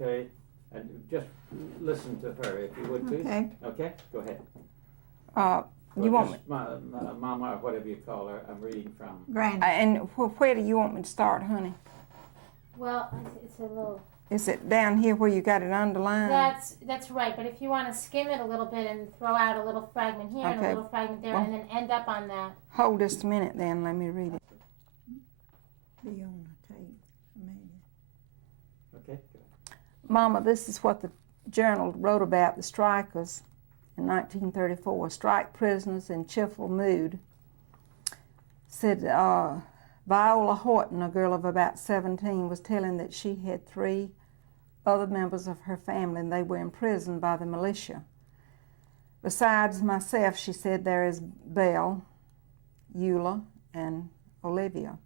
Okay, and just listen to her if you would, please. Okay. Okay, go ahead. You want me? Mama, or whatever you call her, I'm reading from. Granny. And where do you want me to start, honey? Well, it's a little... Is it down here where you got it underlined? That's right, but if you want to skim it a little bit and throw out a little fragment here and a little fragment there, and then end up on that. Hold just a minute then, let me read it. Be on the tape, maybe. Okay, good. Mama, this is what the journal wrote about the strikers in 1934. Strike prisoners in cheerful mood. Said Viola Horton, a girl of about 17, was telling that she had 3 other members of her family and they were imprisoned by the militia. Besides myself, she said, there is Belle, Eula, and Olivia.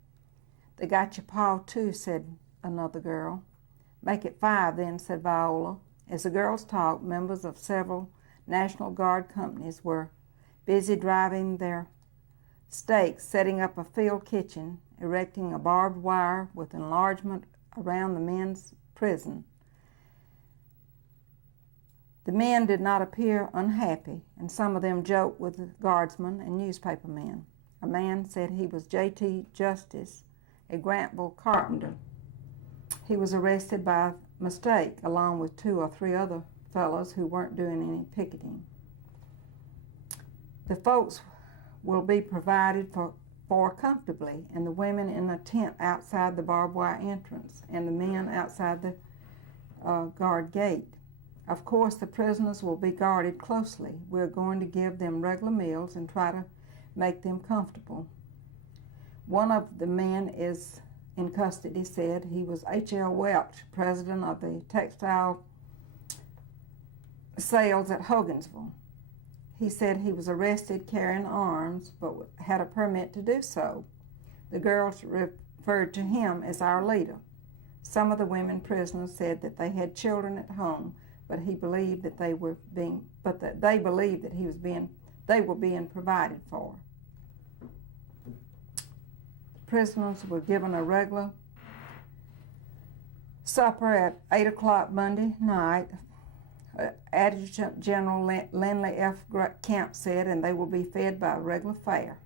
They got your pa too, said another girl. Make it 5 then, said Viola. As the girls talked, members of several National Guard companies were busy driving their stakes, setting up a field kitchen, erecting a barbed wire with enlargement around the men's prison. The men did not appear unhappy, and some of them joked with the guardsmen and newspapermen. A man said he was J.T. Justice, a Grantville carpenter. He was arrested by mistake, along with 2 or 3 other fellows who weren't doing any picketing. The folks will be provided for comfortably, and the women in a tent outside the barbed wire entrance, and the men outside the guard gate. Of course, the prisoners will be guarded closely. We're going to give them regular meals and try to make them comfortable. One of the men is in custody said he was H.L. Welch, president of the textile sales at Hogansville. He said he was arrested carrying arms, but had a permit to do so. The girls referred to him as our leader. Some of the women prisoners said that they had children at home, but they believed that they were being provided for. The prisoners were given a regular supper at 8 o'clock Monday night. Adjutant General Lindley F. Camp said, and they will be fed by regular fare.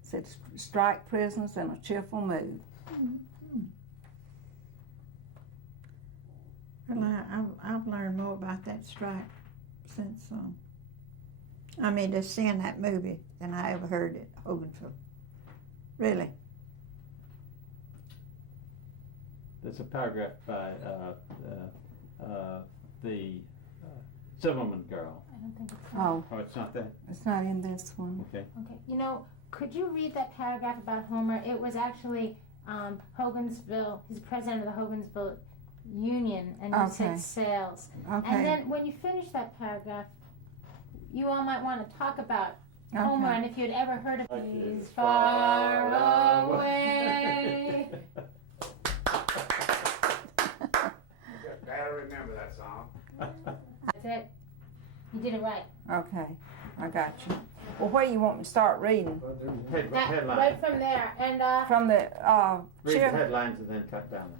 Said strike prisoners in a cheerful mood. Mm-hmm. Well, I've learned more about that strike since, just seeing that movie than I ever heard at Hogansville. Really. There's a paragraph by the Silverman girl. I don't think it's Oh, It's not that? it's not in this one. Okay. Okay, could you read that paragraph about Homer? It was actually Hogansville, he's president of the Hogansville Union, and you said sales. Okay. And then when you finish that paragraph, you all might want to talk about Homer and if you'd ever heard of He's Far Away. Gotta remember that song. That's it. You did it right. Okay, I got you. Well, where do you want me to start reading? Headlines. Right from there. And From the Read the headlines and then cut down.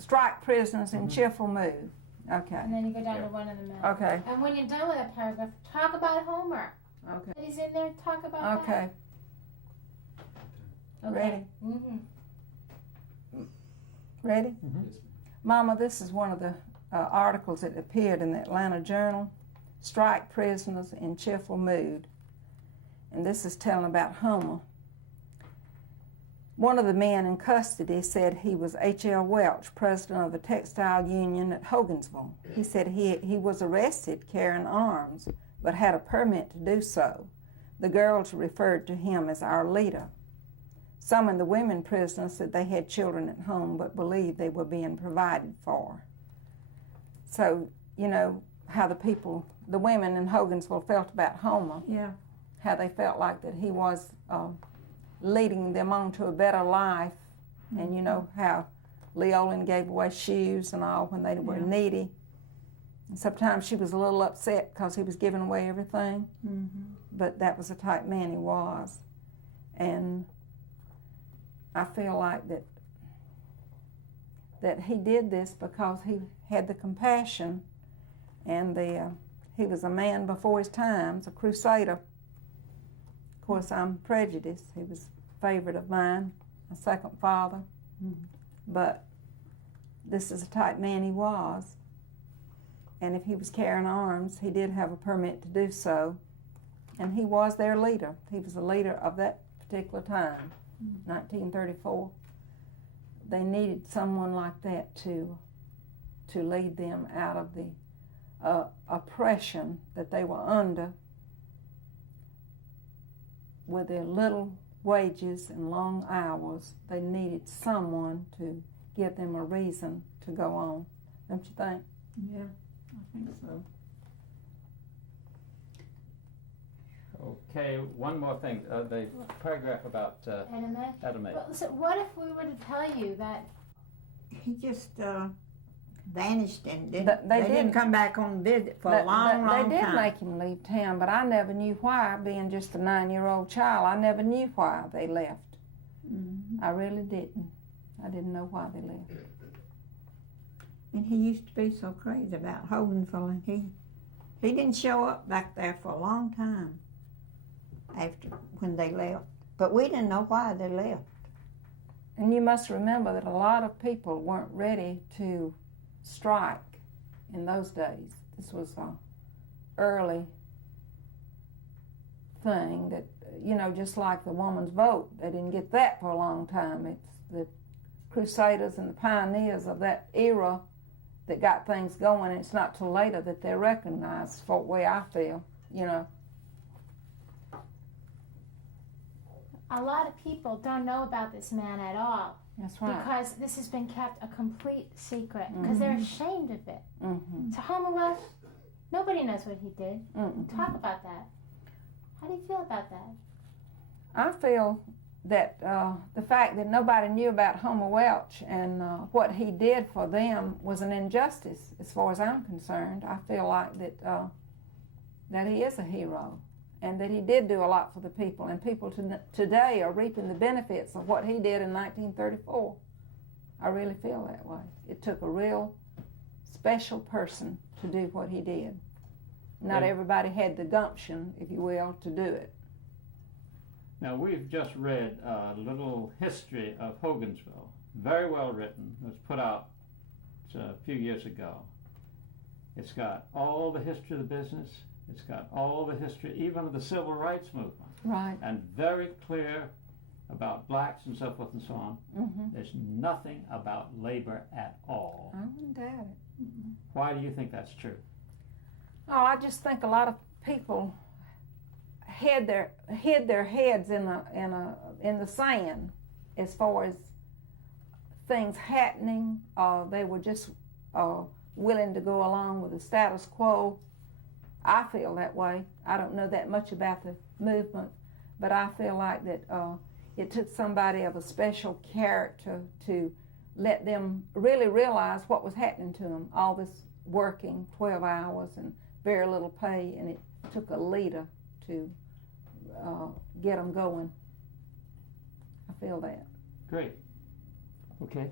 strike prisoners in cheerful mood. Okay. and then you go down to one of the men. Okay. And when you're done with that paragraph, talk about Homer. Okay. He's in there, talk about Okay. that. Ready? Mm-hmm. Ready? Mm-hmm. Mama, this is one of the articles that appeared in the Atlanta Journal. Strike prisoners in cheerful mood. And this is telling about Homer. One of the men in custody said he was H.L. Welch, president of the textile union at Hogansville. He said he was arrested carrying arms, but had a permit to do so. The girls referred to him as our leader. Some of the women prisoners said they had children at home, but believed they were being provided for. So, how the women in Hogansville felt about Homer. Yeah. How they felt like that he was leading them on to a better life. And how Leolin gave away shoes and all when they were needy. And sometimes she was a little upset because he was giving away everything. Mm-hmm. But that was the type man he was. And I feel like that that he did this because he had the compassion, and he was a man before his times, a crusader. Of course, I'm prejudiced. He was a favorite of mine, a second father. Mm-hmm. But this is the type man he was. And if he was carrying arms, he did have a permit to do so. And he was their leader. He was the leader of that particular time, 1934. They needed someone like that to lead them out of the oppression that they were under with their little wages and long hours. They needed someone to give them a reason to go on. Don't you think? Yeah, I think so. Okay, one more thing. The paragraph about Adam A. Well, so what if we were to tell you that He just vanished and didn't. They didn't didn't- come back on visit for a long, long They did time. make him leave town, but I never knew why. Being just a 9-year-old child, I never knew why they left. Mm-hmm. I really didn't. I didn't know why they left. And he used to be so crazy about Hogansville, and he didn't show up back there for a long time after when they left. But we didn't know why they left. And you must remember that a lot of people weren't ready to strike in those days. This was an early thing that, you know, just like the woman's vote, they didn't get that for a long time. It's the Crusaders and the pioneers of that era that got things going, and it's not till later that they're recognized, for the way I feel, you know. a lot of people don't know about this man at all That's right. because this has been kept a complete secret because they're ashamed of it. Mm-hmm. So Homer Welch, nobody knows what he did. Mm-hmm. Talk about that. How do you feel about that? I feel that the fact that nobody knew about Homer Welch and what he did for them was an injustice as far as I'm concerned. I feel like that he is a hero and that he did do a lot for the people, and people today are reaping the benefits of what he did in 1934. I really feel that way. It took a real special person to do what he did. Not everybody had the gumption, if you will, to do it. Now, we've just read a little history of Hogansville, very well written. It was put out a few years ago. It's got all the history of the business. It's got all the history, even of the civil rights movement. Right. And very clear about blacks and so forth and so on. Mm-hmm. There's nothing about labor at all. I wouldn't doubt it. Mm-hmm. Why do you think that's true? Oh, I just think a lot of people hid their heads in the sand as far as things happening. They were just willing to go along with the status quo. I feel that way. I don't know that much about the movement, but I feel like that it took somebody of a special character to let them really realize what was happening to them. All this working 12 hours and very little pay, and it took a leader to get them going. I feel that. Great. Okay.